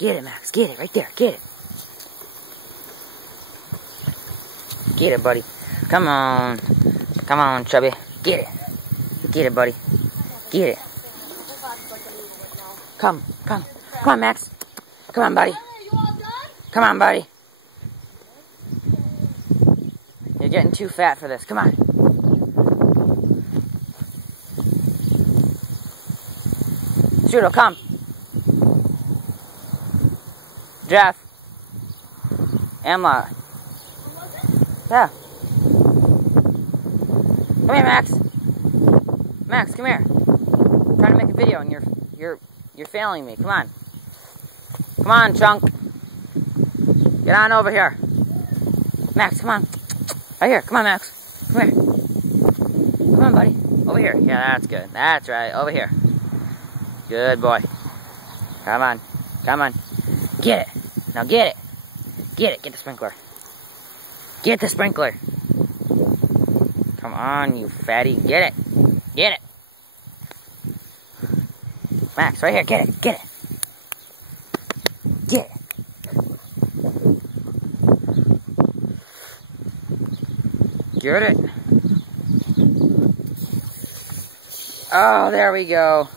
Get it, Max. Get it. Right there. Get it. Get it, buddy. Come on. Come on, Chubby. Get it. Get it, buddy. Get it. Come. Come. Come on, Max. Come on, buddy. Come on, buddy. You're getting too fat for this. Come on. Strudel, come. Jeff. Emma. Yeah. Come here, Max. Max, come here. I'm trying to make a video and you're failing me. Come on. Come on, Chunk. Get on over here. Max, come on. Right here. Come on, Max. Come here. Come on, buddy. Over here. Yeah, that's good. That's right. Over here. Good boy. Come on. Come on. Get it. Now get it. Get it. Get the sprinkler. Get the sprinkler. Come on, you fatty. Get it. Get it. Max, right here. Get it. Get it. Get it. Get it. Oh, there we go.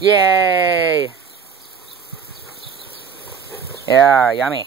Yay. Yeah, yummy.